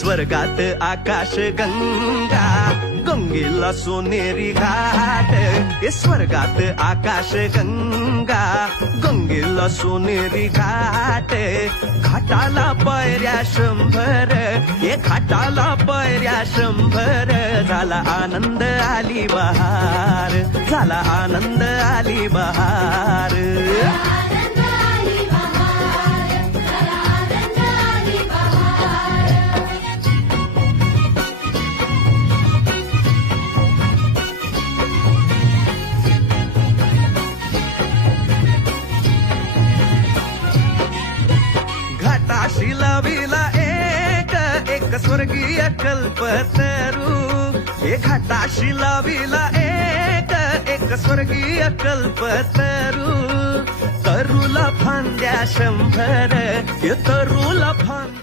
स्वर्गात आकाश गंगा गंगेला सोनेरी घाट स्वर्गात आकाश गंगा गंगेला सोनेरी घाट घाटाला पायऱ्या 100 घाटाला पायऱ्या 100 झाला आनंद आली बहार झाला आनंद आली बहार घाटाशी लाविला एक स्वर्गीय कल्पतरू घाटाशी लाविला एक स्वर्गीय कल्पतरू तरुला फांद्या 100 तरुला फांद्या